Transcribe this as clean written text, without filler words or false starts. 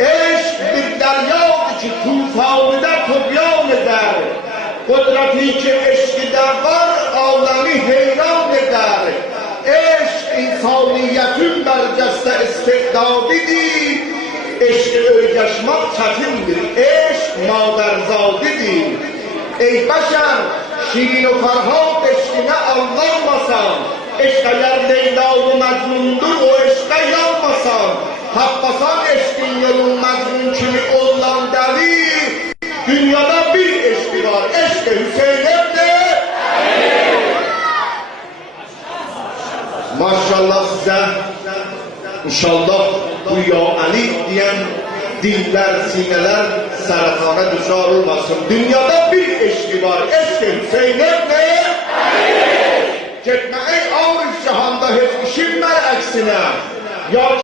عشق bir دریایی که طوفان در طغیان در قدرتی که عشق در بر عالمی حیران در عشق انسانیتün برجسته استعدادیdir عشق özgeçmek çetindir عشق مادرزادیdir ey beşer şirin و فرهاد عشقine aldanmasan عشق eğer Leyla و Mecnun'dur o eşke yanmasan tapmasan eşkin yolun Mecnun kimi olan deli dünyada bir eşki var eşk Hüseyin evde maşallah size inşallah bu ya Ali diyen diller, sineler seratana düşar olmasın. Dünyada bir eşki var. Eşki Hüseyin evde gitme ey ağır cihanda hiç işin ver eksine. Ya